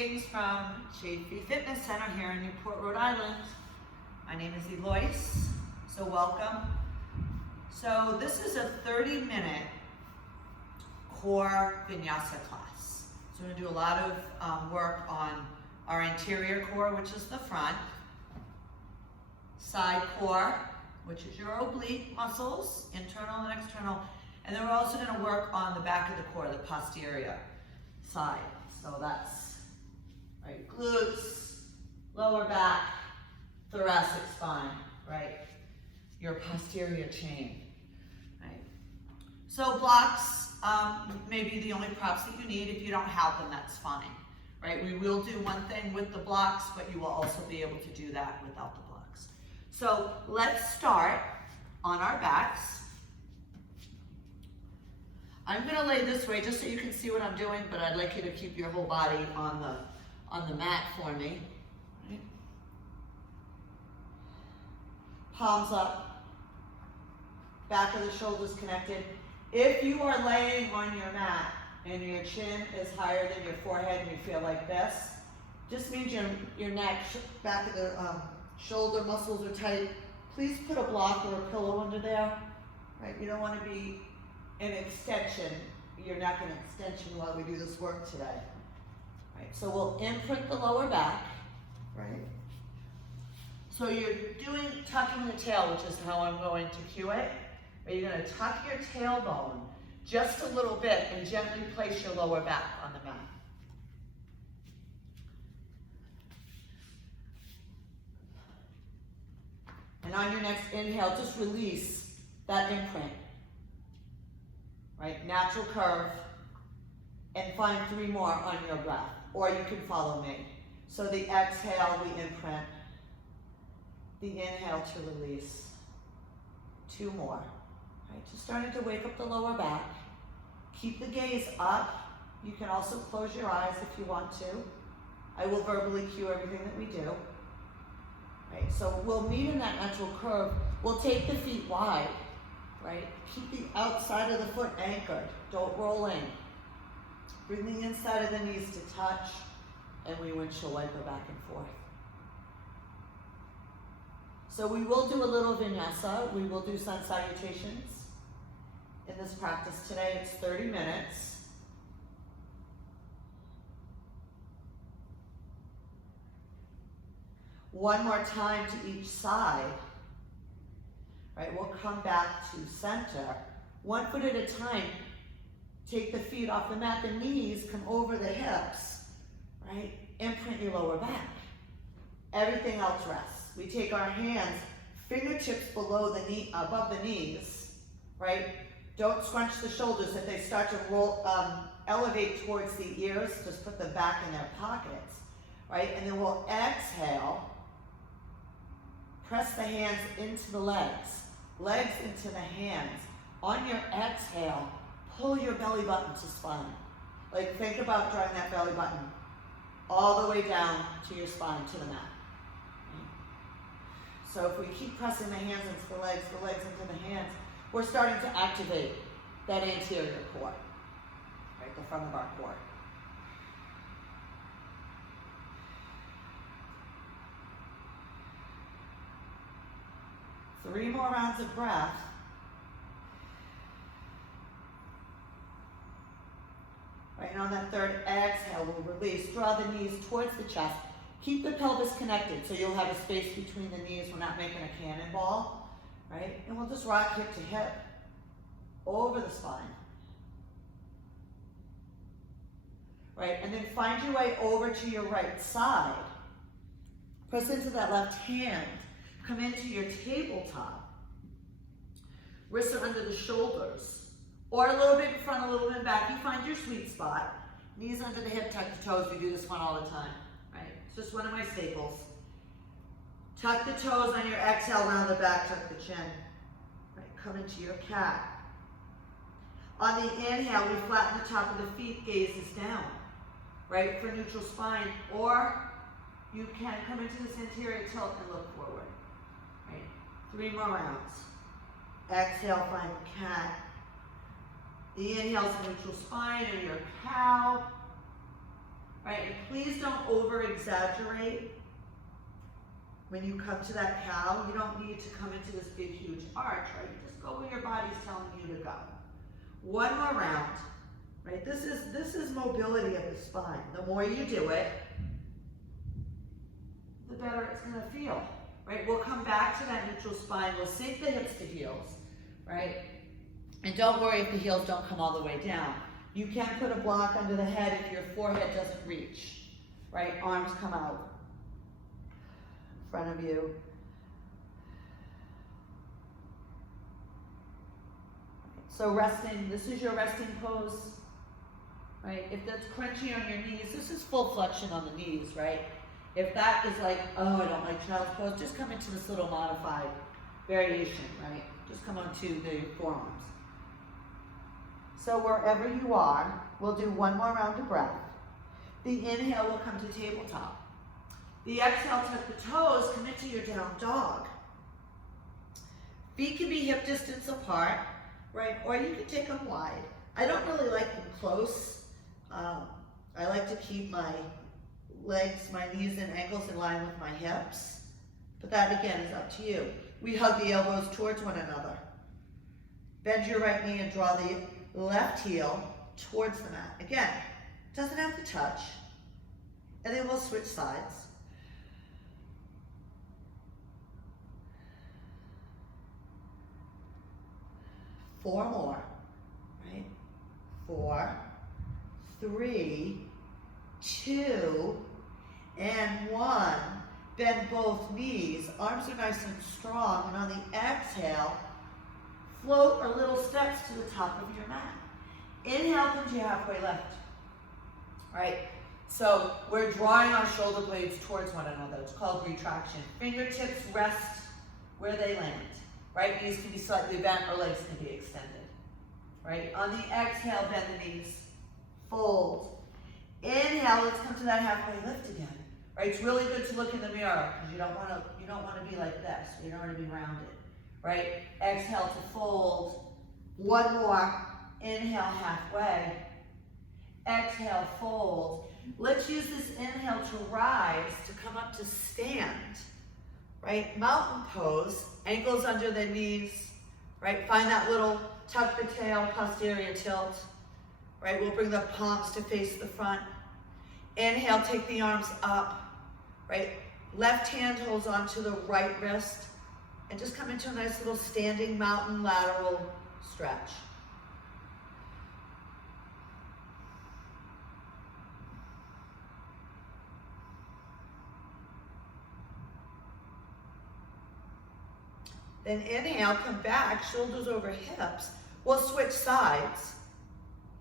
Greetings from Chafee Fitness Center here in Newport, Rhode Island. My name is Eloise, so welcome. So this is a 30-minute core vinyasa class. So we're going to do a lot of work on our anterior core, which is the front, side core, which is your oblique muscles, internal and external, and then we're also going to work on the back of the core, the posterior side. So that's right, glutes, lower back, thoracic spine, right? Your posterior chain, right? So blocks may be the only props that you need. If you don't have them, that's fine, right? We will do one thing with the blocks, but you will also be able to do that without the blocks. So let's start on our backs. I'm going to lay this way just so you can see what I'm doing, but I'd like you to keep your whole body on the mat for me. Right. Palms up, back of the shoulders connected. If you are laying on your mat and your chin is higher than your forehead and you feel like this, just means your neck, back of the shoulder muscles are tight. Please put a block or a pillow under there. Right? You don't want to be an extension, your neck an extension while we do this work today. Right, so we'll imprint the lower back, right? So you're tucking the tail, which is how I'm going to cue it. But you're going to tuck your tailbone just a little bit and gently place your lower back on the mat. And on your next inhale, just release that imprint. Right, natural curve, and find 3 more on your breath, or you can follow me. So the exhale, we imprint. The inhale to release. 2 more. Right, just starting to wake up the lower back. Keep the gaze up. You can also close your eyes if you want to. I will verbally cue everything that we do. Right, so we'll meet in that natural curve. We'll take the feet wide. Right? Keep the outside of the foot anchored. Don't roll in. Bring the inside of the knees to touch, and we windshield wiper back and forth. So we will do a little vinyasa. We will do sun salutations in this practice today. It's 30 minutes. One more time to each side. Right, we'll come back to center. 1 foot at a time. Take the feet off the mat. The knees come over the hips. Right? Imprint your lower back. Everything else rests. We take our hands, fingertips below the knee, above the knees. Right? Don't scrunch the shoulders. If they start to roll, elevate towards the ears, just put them back in their pockets. Right? And then we'll exhale. Press the hands into the legs. Legs into the hands. On your exhale, pull your belly button to spine. Like think about drawing that belly button all the way down to your spine, to the mat. So if we keep pressing the hands into the legs into the hands, we're starting to activate that anterior core, right, the front of our core. Three more rounds of breath. Right, and on that third exhale, we'll release. Draw the knees towards the chest. Keep the pelvis connected so you'll have a space between the knees. We're not making a cannonball, right? And we'll just rock hip to hip over the spine. Right, and then find your way over to your right side. Press into that left hand. Come into your tabletop. Wrists are under the shoulders. Or a little bit in front, a little bit in back. You find your sweet spot. Knees under the hip, tuck the toes. We do this one all the time. Right? It's just one of my staples. Tuck the toes on your exhale, round the back, tuck the chin. Right? Come into your cat. On the inhale, we flatten the top of the feet, gaze is down. Right? For neutral spine. Or you can come into this anterior tilt and look forward. Right? 3 more rounds. Exhale, find cat. The inhale is neutral spine or your cow. right? And please don't over-exaggerate when you come to that cow. You don't need to come into this big, huge arch, right? Just go where your body's telling you to go. One more round, right? This is mobility of the spine. The more you do it, the better it's gonna feel, right? We'll come back to that neutral spine. We'll sink the hips to heels, right? And don't worry if the heels don't come all the way down. You can put a block under the head if your forehead doesn't reach, right? Arms come out in front of you. So resting, this is your resting pose, right? If that's crunchy on your knees, this is full flexion on the knees, right? If that is like, oh, I don't like child's pose, just come into this little modified variation, right? Just come onto the forearms. So wherever you are, we'll do one more round of breath. The inhale will come to tabletop. The exhale, tuck the toes, commit to your down dog. Feet can be hip distance apart, right? Or you can take them wide. I don't really like them close. I like to keep my legs, my knees and ankles in line with my hips. But that again is up to you. We hug the elbows towards one another. Bend your right knee and draw the left heel towards the mat. Again, doesn't have to touch. And then we'll switch sides. Four more, right? 4, 3, 2, and 1. Bend both knees. Arms are nice and strong. And on the exhale, float or little steps to the top of your mat. Inhale, come to your halfway lift. Right? So we're drawing our shoulder blades towards one another. It's called retraction. Fingertips rest where they land. Right? Knees can be slightly bent or legs can be extended. Right? On the exhale, bend the knees. Fold. Inhale, let's come to that halfway lift again. Right? It's really good to look in the mirror because you don't want to be like this. You don't want to be rounded. Right? Exhale to fold. One more. Inhale halfway. Exhale, fold. Let's use this inhale to rise, to come up to stand. Right? Mountain pose. Ankles under the knees. Right? Find that little tuck the tail, posterior tilt. Right? We'll bring the palms to face the front. Inhale, take the arms up. Right? Left hand holds onto the right wrist. And just come into a nice little standing mountain lateral stretch. Then inhale, come back, shoulders over hips. We'll switch sides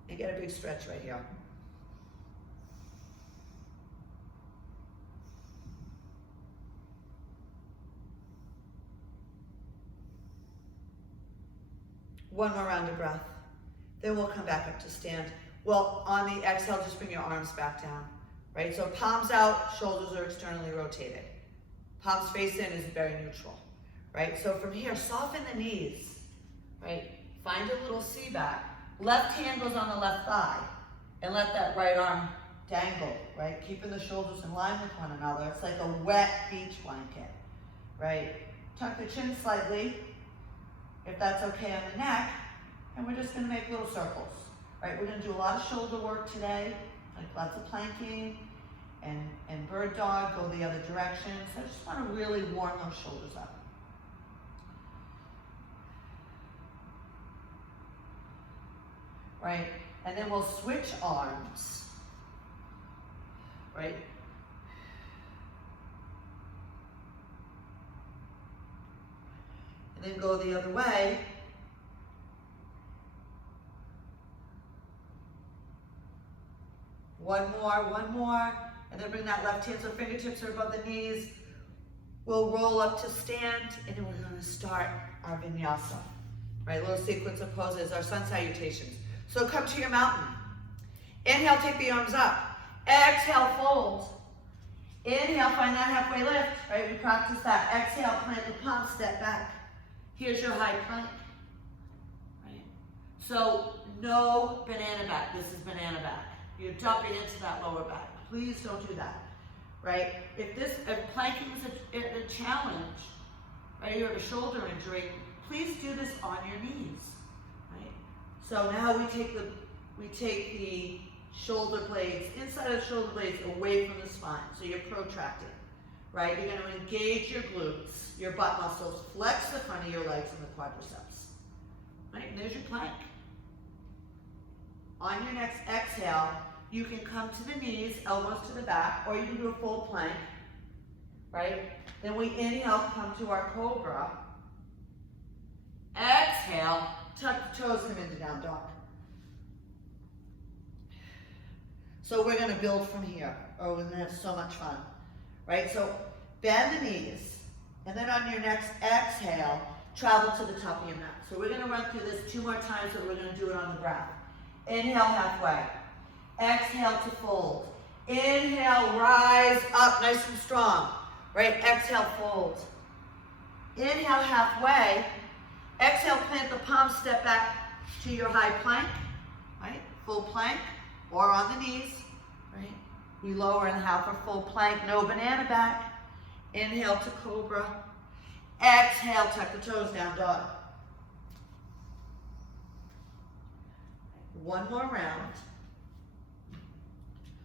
and get a big stretch right here. One more round of breath. Then we'll come back up to stand. Well, on the exhale, just bring your arms back down, right? So palms out, shoulders are externally rotated. Palms face in is very neutral, right? So from here, soften the knees, right? Find a little C back. Left hand goes on the left thigh and let that right arm dangle, right? Keeping the shoulders in line with one another. It's like a wet beach blanket, right? Tuck the chin slightly, if that's okay on the neck, and we're just gonna make little circles, right? We're gonna do a lot of shoulder work today, like lots of planking and bird dog, go the other direction. So I just wanna really warm those shoulders up. Right, and then we'll switch arms, right? And then go the other way. One more, and then bring that left hand so fingertips are above the knees. We'll roll up to stand, and then we're gonna start our vinyasa, right? Little sequence of poses, our sun salutations. So come to your mountain. Inhale, take the arms up. Exhale, fold. Inhale, find that halfway lift, right? We practice that. Exhale, plant the palm, step back. Here's your high plank, right? So no banana back. This is banana back. You're jumping into that lower back. Please don't do that, right? If planking is a challenge, right, you have a shoulder injury, please do this on your knees, right? So now we take the shoulder blades, inside of the shoulder blades, away from the spine, so you're protracting, right? You're going to engage your glutes, your butt muscles, flex the front of your legs and the quadriceps, right? And there's your plank. On your next exhale, you can come to the knees, elbows to the back, or you can do a full plank, right? Then we inhale, come to our cobra. Exhale, tuck the toes, come into down dog. So we're going to build from here. Oh, we're going to have so much fun, right? So bend the knees, and then on your next exhale, travel to the top of your mat. So we're going to run through this 2 more times, but we're going to do it on the breath. Inhale, halfway. Exhale to fold. Inhale, rise up nice and strong, right? Exhale, fold. Inhale, halfway. Exhale, plant the palms, step back to your high plank, right? Full plank, or on the knees, right? We lower in half for full plank, no banana back. Inhale to cobra. Exhale, tuck the toes down, dog. One more round.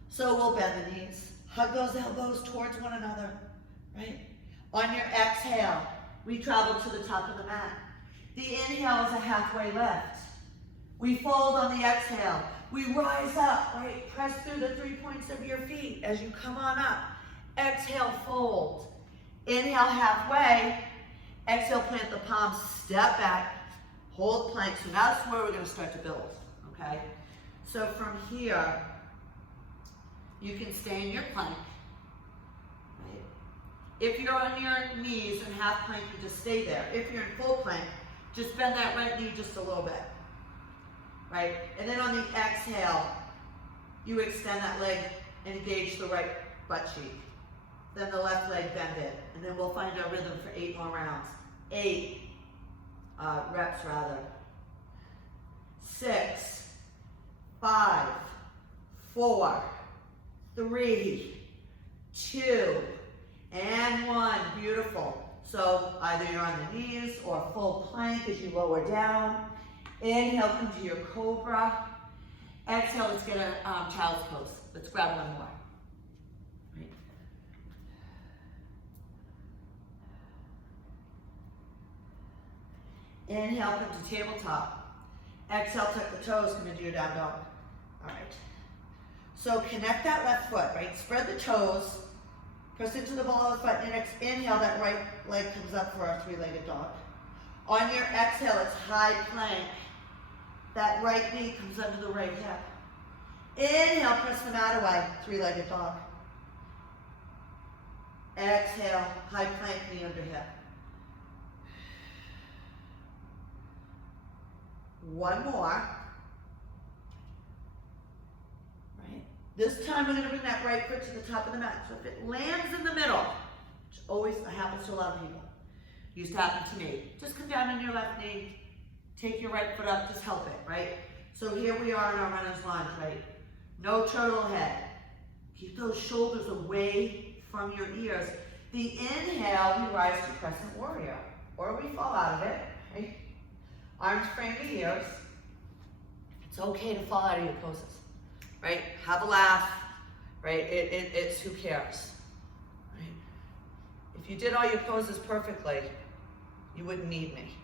So we'll bend the knees, hug those elbows towards one another, right? On your exhale, we travel to the top of the mat. The inhale is a halfway lift. We fold on the exhale. We rise up, right? Press through the 3 points of your feet as you come on up. Exhale, fold. Inhale, halfway. Exhale, plant the palms, step back, hold plank. So that's where we're going to start to build, okay? So from here, you can stay in your plank, right? If you're on your knees in half plank, you just stay there. If you're in full plank, just bend that right knee just a little bit, right? And then on the exhale, you extend that leg and engage the right butt cheek. Then the left leg, bend it. And then we'll find our rhythm for 8 more rounds. 8 reps rather. 6, 5, 4, 3, 2, and 1. Beautiful. So either you're on the knees or full plank as you lower down. Inhale, come to your cobra. Exhale, let's get a child's pose. Let's grab one more. Right. Inhale, come to tabletop. Exhale, tuck the toes, come into your down dog. All right. So connect that left foot, right? Spread the toes. Press into the ball of the foot. And inhale, that right leg comes up for our 3-legged dog. On your exhale, it's high plank. That right knee comes under the right hip. Inhale, press the mat away, 3-legged dog. Exhale, high plank, knee under hip. One more. Right. This time we're going to bring that right foot to the top of the mat. So if it lands in the middle, which always happens to a lot of people, used to happen to me, just come down on your left knee, take your right foot up, just help it, right? So here we are in our runner's lunge, right? No turtle head. Keep those shoulders away from your ears. The inhale, we rise to crescent warrior, or we fall out of it, right? Arms frame the ears. It's okay to fall out of your poses, right? Have a laugh, right? It's who cares, right? If you did all your poses perfectly, you wouldn't need me,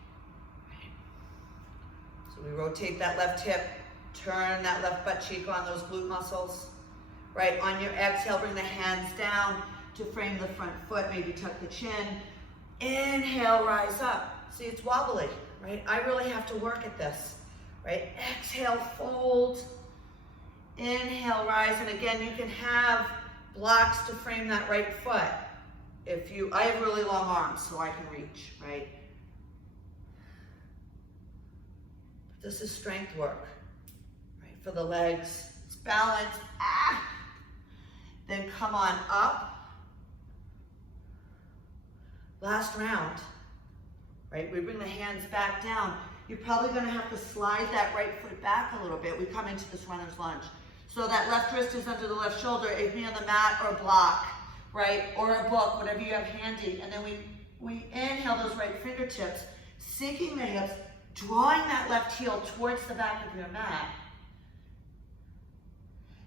right? So we rotate that left hip, turn that left butt cheek on those glute muscles, right? On your exhale, bring the hands down to frame the front foot, maybe tuck the chin. Inhale, rise up. See, it's wobbly, right? I really have to work at this, right? Exhale, fold. Inhale, rise. And again, you can have blocks to frame that right foot. I have really long arms, so I can reach, right? This is strength work, right? For the legs, it's balance. Then come on up. Last round, right? We bring the hands back down. You're probably going to have to slide that right foot back a little bit. We come into this runner's lunge. So that left wrist is under the left shoulder. It can be on the mat or block, right? Or a book, whatever you have handy. And then we inhale those right fingertips, sinking the hips, drawing that left heel towards the back of your mat.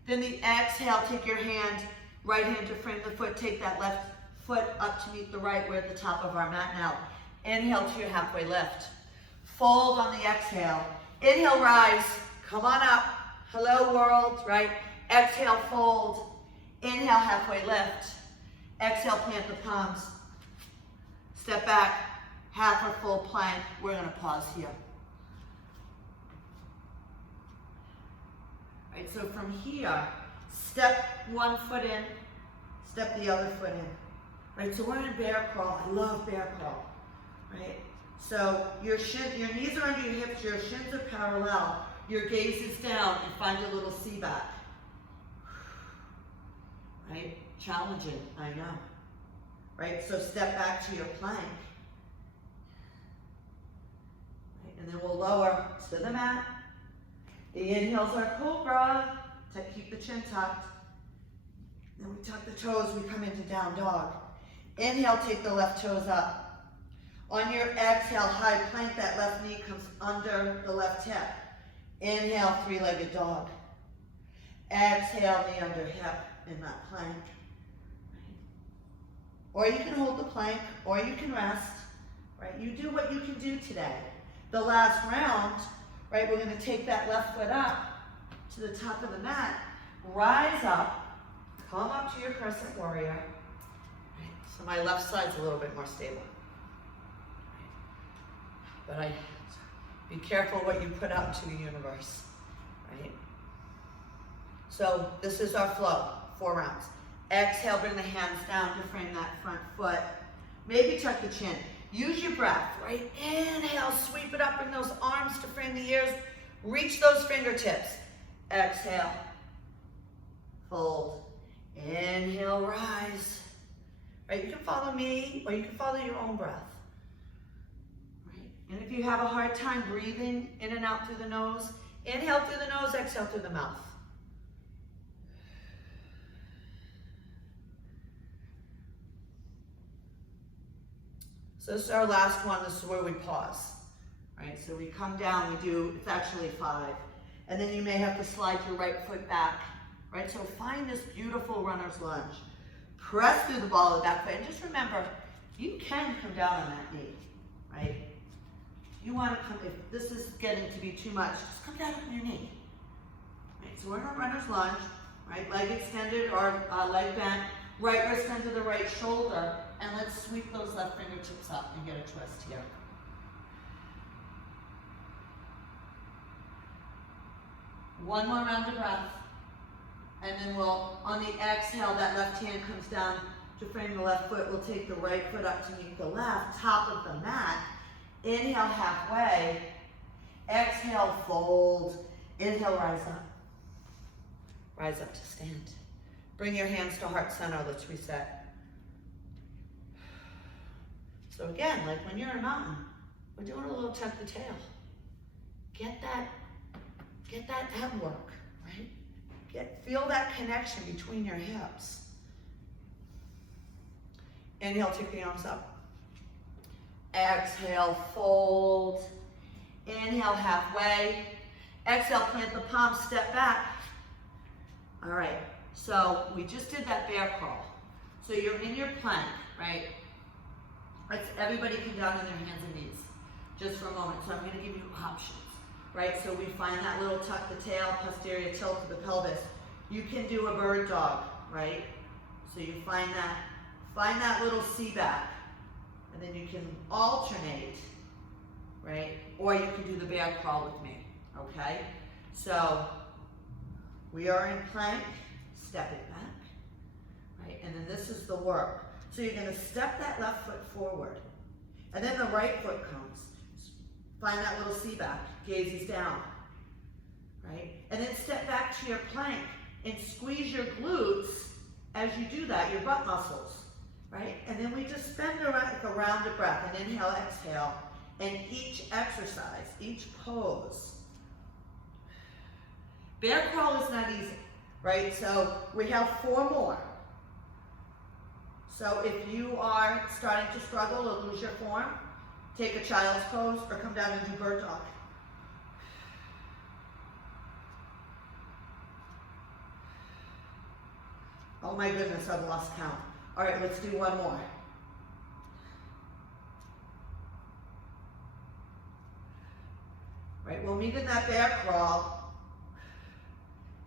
Then the exhale, take your hand, right hand to frame the foot, take that left foot up to meet the right. We're at the top of our mat now. Inhale to your halfway lift. Fold on the exhale. Inhale, rise. Come on up. Hello, world, right? Exhale, fold. Inhale, halfway lift. Exhale, plant the palms. Step back, half or full plank. We're going to pause here. All right, so from here, step one foot in, step the other foot in. Right, so we're in bear crawl. I love bear crawl. Right? So your knees are under your hips, your shins are parallel, your gaze is down, and find a little C back. Right? Challenging, I know. Right? So step back to your plank. Right? And then we'll lower to the mat. The inhales are cobra to keep the chin tucked. Then we tuck the toes, we come into down dog. Inhale, take the left toes up. On your exhale, high plank, that left knee comes under the left hip. Inhale, three-legged dog. Exhale, knee under hip in that plank. Or you can hold the plank, or you can rest. Right? You do what you can do today. The last round, right, we're going to take that left foot up to the top of the mat, rise up, come up to your crescent warrior. Right? So my left side's a little bit more stable. But be careful what you put out to the universe, right? So this is our flow, 4 rounds. Exhale, bring the hands down to frame that front foot. Maybe tuck the chin. Use your breath, right? Inhale, sweep it up, bring those arms to frame the ears. Reach those fingertips. Exhale, fold. Inhale, rise. Right, you can follow me or you can follow your own breath. And if you have a hard time breathing in and out through the nose, inhale through the nose, exhale through the mouth. So this is our last one. This is where we pause. Right? So we come down, we do, it's actually 5. And then you may have to slide your right foot back. Right? So find this beautiful runner's lunge. Press through the ball of the back foot. And just remember, you can come down on that knee. Right? You want to come, if this is getting to be too much, just come down on your knee. Right, so we're in a runner's lunge, right? Leg extended or leg bent, right wrist under the right shoulder, and let's sweep those left fingertips up and get a twist here. One more round of breath, and then we'll, on the exhale, that left hand comes down to frame the left foot. We'll take the right foot up to meet the left, top of the mat. Inhale, halfway. Exhale, fold. Inhale, rise up. Rise up to stand. Bring your hands to heart center. Let's reset. So again, like when you're in a mountain, we're doing a little tuck the tail. Get that ab work, right? Feel that connection between your hips. Inhale, take the arms up. Exhale, fold. Inhale, halfway. Exhale, plant the palms, step back. All right, so we just did that bear crawl. So you're in your plank, right? Let's everybody come down on their hands and knees just for a moment. So I'm going to give you options, right? So we find that little tuck the tail, posterior tilt to the pelvis. You can do a bird dog, right? So you find that little C back. And then you can alternate, right? Or you can do the bear crawl with me, okay? So we are in plank, step it back, right? And then this is the work. So you're gonna step that left foot forward. And then the right foot comes. Find that little C back, gazes down, right? And then step back to your plank and squeeze your glutes as you do that, your butt muscles. Right? And then we just spend like a round of breath, and inhale, exhale, and each exercise, each pose. Bear crawl is not easy. right? So we have 4 more. So if you are starting to struggle or lose your form, take a child's pose or come down and do bird dog. Oh my goodness, I've lost count. All right, let's do 1 more. Right, we'll meet in that bear crawl.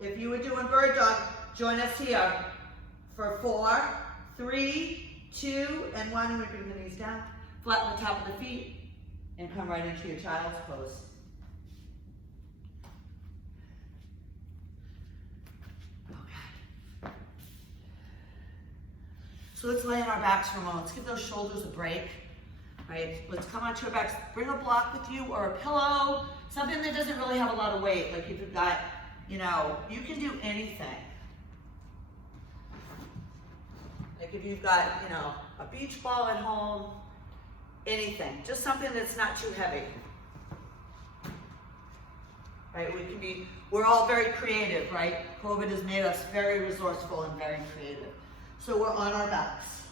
If you were doing bird dog, join us here for 4, 3, 2, and 1. And we bring the knees down, flatten the top of the feet, and come right into your child's pose. Okay. So let's lay on our backs for a moment. Let's give those shoulders a break. Right, let's come onto our backs. Bring a block with you or a pillow, something that doesn't really have a lot of weight. Like if you've got, you can do anything. Like if you've got, a beach ball at home, anything. Just something that's not too heavy. Right, we're all very creative, right? COVID has made us very resourceful and very creative. So we're on our backs.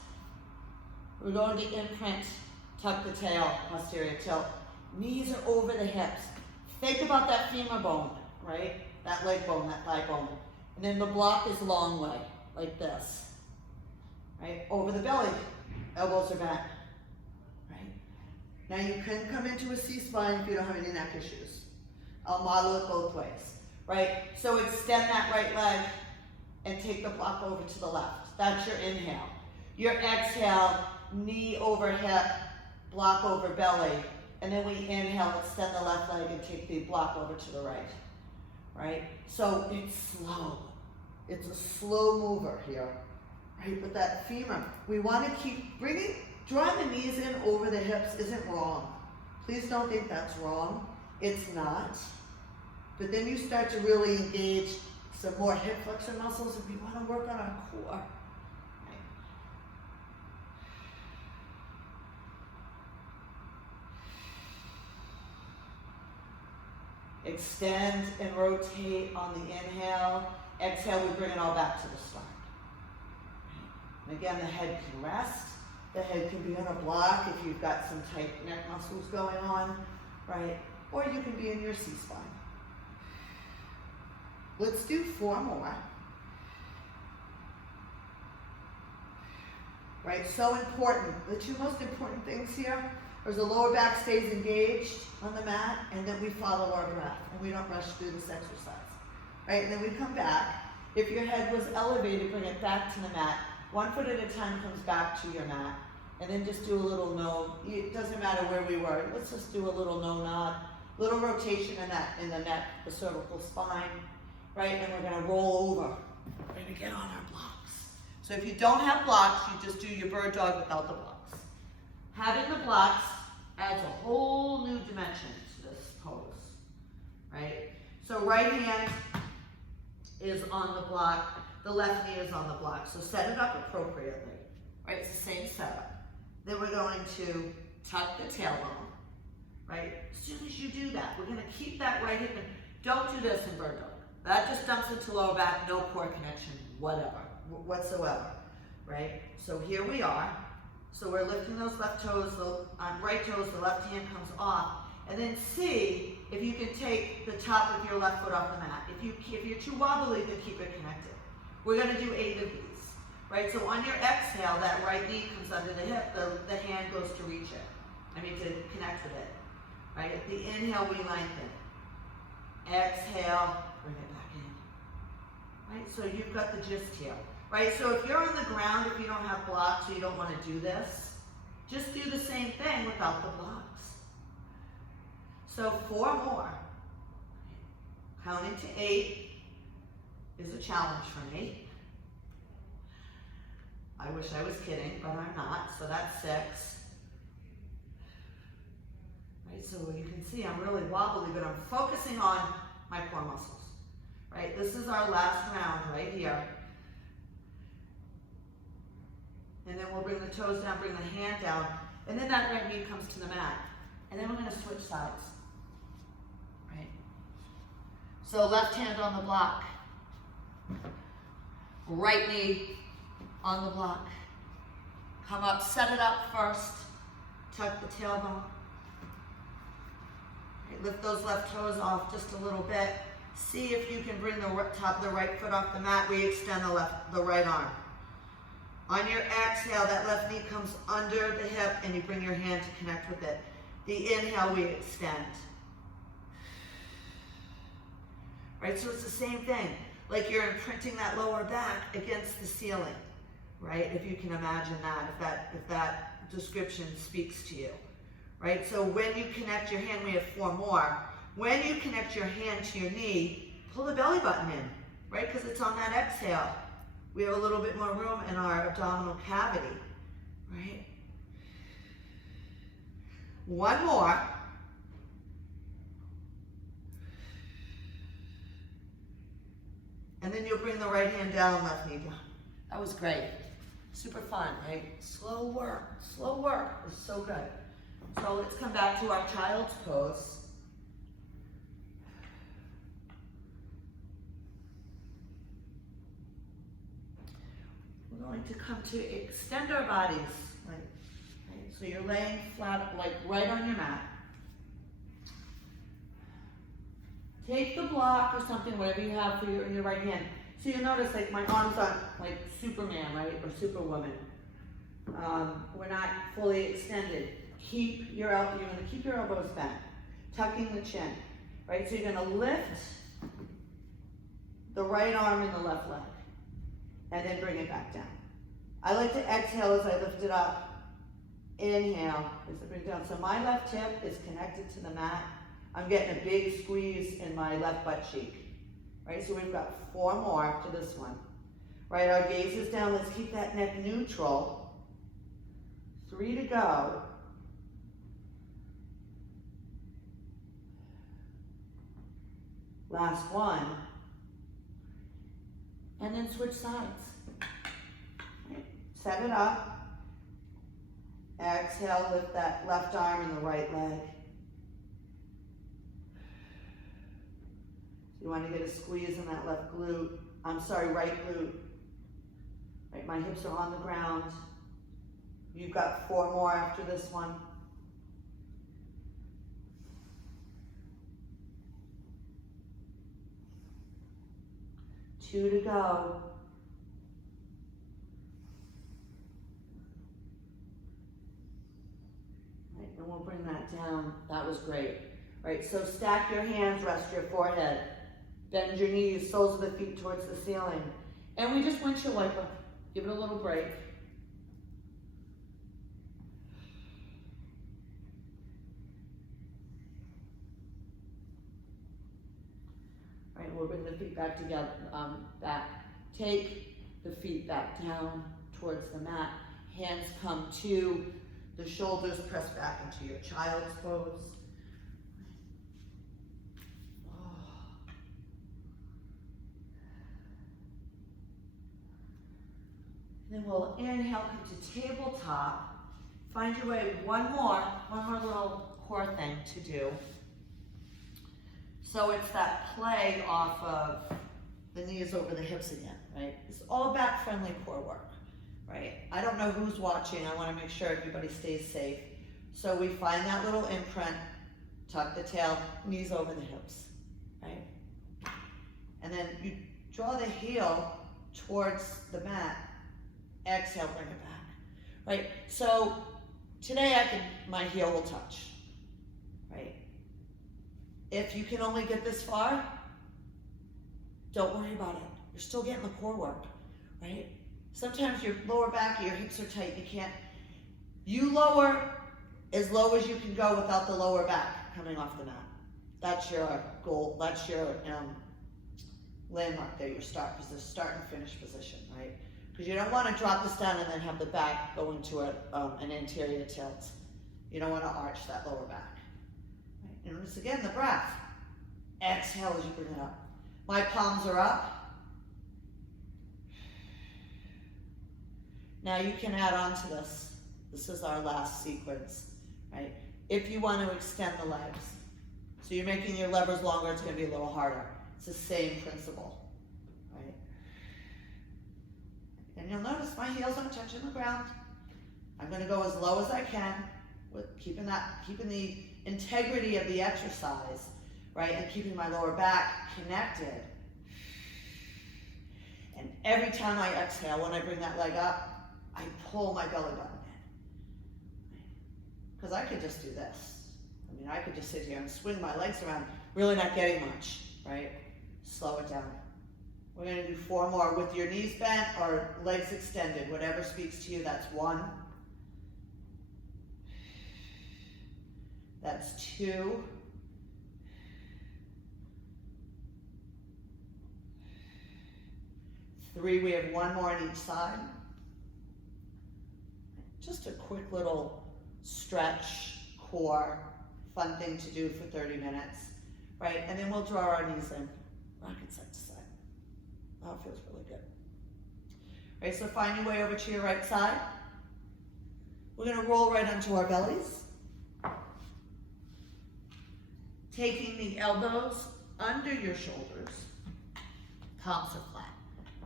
We're going to imprint. Tuck the tail, posterior tilt. Knees are over the hips. Think about that femur bone, right? That leg bone, that thigh bone. And then the block is long way, like this. Right? Over the belly, elbows are back. Right? Now you can come into a C-spine if you don't have any neck issues. I'll model it both ways. Right? So extend that right leg and take the block over to the left. That's your inhale. Your exhale, knee over hip, block over belly, and then we inhale, extend the left leg and take the block over to the right, right? So it's slow. It's a slow mover here, right? But that femur, we want to keep drawing the knees in over the hips isn't wrong. Please don't think that's wrong. It's not. But then you start to really engage some more hip flexor muscles and we want to work on our core. Extend and rotate on the inhale. Exhale, we bring it all back to the start. And again, the head can rest. The head can be on a block if you've got some tight neck muscles going on, right? Or you can be in your C-spine. Let's do 4 more. Right, so important. The 2 most important things here is the lower back stays engaged on the mat, and then we follow our breath, and we don't rush through this exercise. Right, and then we come back. If your head was elevated, bring it back to the mat. 1 foot at a time comes back to your mat, and then just do a little no. It doesn't matter where we were. Let's just do a little no nod, little rotation in the neck, the cervical spine, right? And we're gonna roll over. We're gonna get on our blocks. So if you don't have blocks, you just do your bird dog without the blocks. Having the blocks adds a whole new dimension to this pose, right? So right hand is on the block, the left knee is on the block. So set it up appropriately, right? It's the same setup. Then we're going to tuck the tailbone, right? As soon as you do that, we're gonna keep that right hip in. Don't do this in bird dog. That just dumps into lower back, no core connection, whatsoever, right? So here we are. So we're lifting those left toes, right toes, the left hand comes off. And then see if you can take the top of your left foot off the mat. If you're too wobbly, then keep it connected. We're gonna do 8 of these, right? So on your exhale, that right knee comes under the hip, the hand goes to reach it. To connect with it, right? At the inhale, we lengthen. Exhale, bring it back in, right? So you've got the gist here, right? So if you're on the ground, if you don't have blocks, or you don't want to do this, just do the same thing without the blocks. So 4 more. Counting to 8 is a challenge for me. I wish I was kidding, but I'm not, so that's 6. Right, so you can see I'm really wobbly, but I'm focusing on my core muscles. Right, this is our last round right here. And then we'll bring the toes down, bring the hand down, and then that right knee comes to the mat. And then we're gonna switch sides, right? So left hand on the block. Right knee on the block. Come up, set it up first. Tuck the tailbone. Right, lift those left toes off just a little bit. See if you can bring the top of the right foot off the mat. We extend the right arm. On your exhale, that left knee comes under the hip and you bring your hand to connect with it. The inhale, we extend. Right, so it's the same thing. Like you're imprinting that lower back against the ceiling, right? If you can imagine that, if that description speaks to you, right? So when you connect your hand, we have 4 more. When you connect your hand to your knee, pull the belly button in, right? Because it's on that exhale. We have a little bit more room in our abdominal cavity, right? One more. And then you'll bring the right hand down, left knee down. That was great. Super fun, right? Slow work. Slow work is so good. So let's come back to our child's pose. We're going to come to extend our bodies. Right? So you're laying flat, like right on your mat. Take the block or something, whatever you have for in your right hand. So you'll notice like my arms aren't like Superman, right, or Superwoman. We're not fully extended. You're going to keep your elbows bent, tucking the chin, right? So you're going to lift the right arm and the left leg, and then bring it back down. I like to exhale as I lift it up. Inhale as I bring it down. So my left hip is connected to the mat. I'm getting a big squeeze in my left butt cheek, right? So we've got 4 more after this one, right? Our gaze is down. Let's keep that neck neutral. 3 to go. Last one. And then switch sides. Right. Set it up. Exhale, lift that left arm and the right leg. You want to get a squeeze in that right glute. Right, my hips are on the ground. You've got 4 more after this one. Two to go. Right, and we'll bring that down. That was great. Right, so stack your hands, rest your forehead. Bend your knees, soles of the feet towards the ceiling. And we just windshield wiper. Give it a little break. Right, we'll bring the feet back together, back. Take the feet back down towards the mat. Hands come to the shoulders, press back into your child's pose. Then we'll inhale, come to tabletop. Find your way one more little core thing to do. So it's that play off of the knees over the hips again, right? It's all back friendly core work, right? I don't know who's watching. I want to make sure everybody stays safe. So we find that little imprint, tuck the tail, knees over the hips, right? And then you draw the heel towards the mat. Exhale, bring it back, right? So today my heel will touch, right? If you can only get this far, don't worry about it. You're still getting the core work, right? Sometimes your lower back, your hips are tight, you lower as low as you can go without the lower back coming off the mat. That's your goal, that's your landmark there, your start and finish position, right? Because you don't want to drop this down and then have the back go into an anterior tilt. You don't want to arch that lower back. Right? And notice again the breath. Exhale as you bring it up. My palms are up. Now you can add on to this. This is our last sequence, right? If you want to extend the legs. So you're making your levers longer, it's going to be a little harder. It's the same principle, right? And you'll notice my heels aren't touching the ground. I'm gonna go as low as I can with keeping the integrity of the exercise, right? And keeping my lower back connected. And every time I exhale, when I bring that leg up, I pull my belly button in. Because I could just do this. I mean, I could just sit here and swing my legs around, really not getting much, right? Slow it down. We're gonna do 4 more with your knees bent or legs extended, whatever speaks to you. That's 1. That's 2. Three, we have 1 more on each side. Just a quick little stretch, core, fun thing to do for 30 minutes, right? And then we'll draw our knees in, rock it side to side. Oh, it feels really good. Right, so find your way over to your right side. We're gonna roll right onto our bellies. Taking the elbows under your shoulders, palms are flat.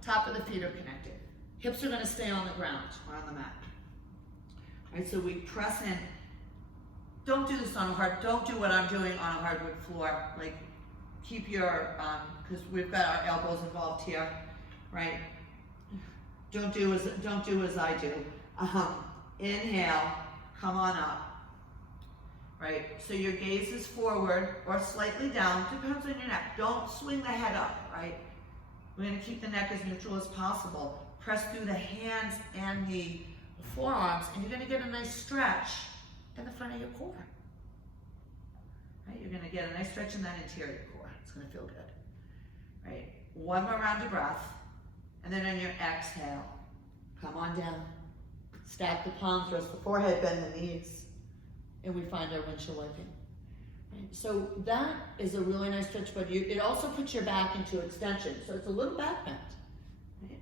Top of the feet are connected. Hips are gonna stay on the ground or on the mat. All right, so we press in. Don't do this on a don't do what I'm doing on a hardwood floor. Like, keep your, because we've got our elbows involved here, right? Don't do as I do. Inhale, come on up, right? So your gaze is forward or slightly down, depends on your neck. Don't swing the head up, right? We're gonna keep the neck as neutral as possible. Press through the hands and the forearms, and you're gonna get a nice stretch in the front of your core. Right? You're gonna get a nice stretch in that interior core. It's gonna feel good. Right? 1 more round of breath, and then on your exhale, come on down. Stack the palms, rest the forehead, bend the knees, and we find our windshield wiping. Right? So that is a really nice stretch, but it also puts your back into extension, so it's a little back bend. Right?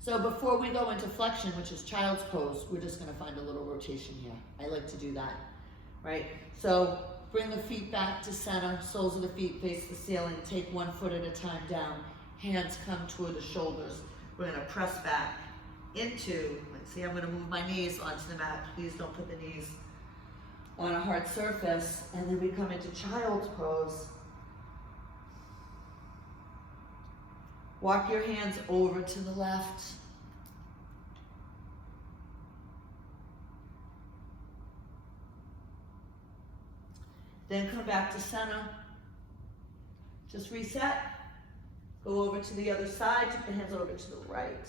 So before we go into flexion, which is child's pose, we're just gonna find a little rotation here. I like to do that, right? So bring the feet back to center, soles of the feet face the ceiling, take 1 foot at a time down, hands come toward the shoulders. We're gonna press back into, let's see, I'm gonna move my knees onto the mat. Please don't put the knees on a hard surface. And then we come into child's pose. Walk your hands over to the left. Then come back to center. Just reset. Go over to the other side, take the hands over to the right.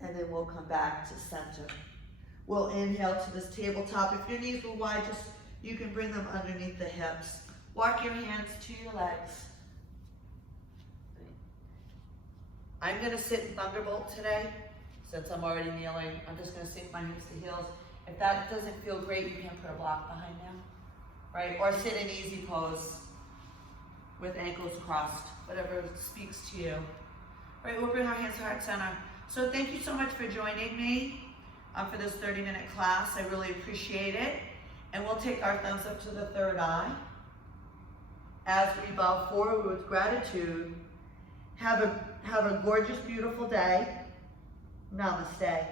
And then we'll come back to center. We'll inhale to this tabletop. If your knees were wide, you can bring them underneath the hips. Walk your hands to your legs. I'm gonna sit in Thunderbolt today. Since I'm already kneeling, I'm just gonna sink my hips to heels. If that doesn't feel great, you can put a block behind them, right? Or sit in easy pose with ankles crossed, whatever speaks to you. Right, we'll bring our hands to heart center. So thank you so much for joining me for this 30-minute class. I really appreciate it. And we'll take our thumbs up to the third eye as we bow forward with gratitude. Have a gorgeous, beautiful day. Namaste.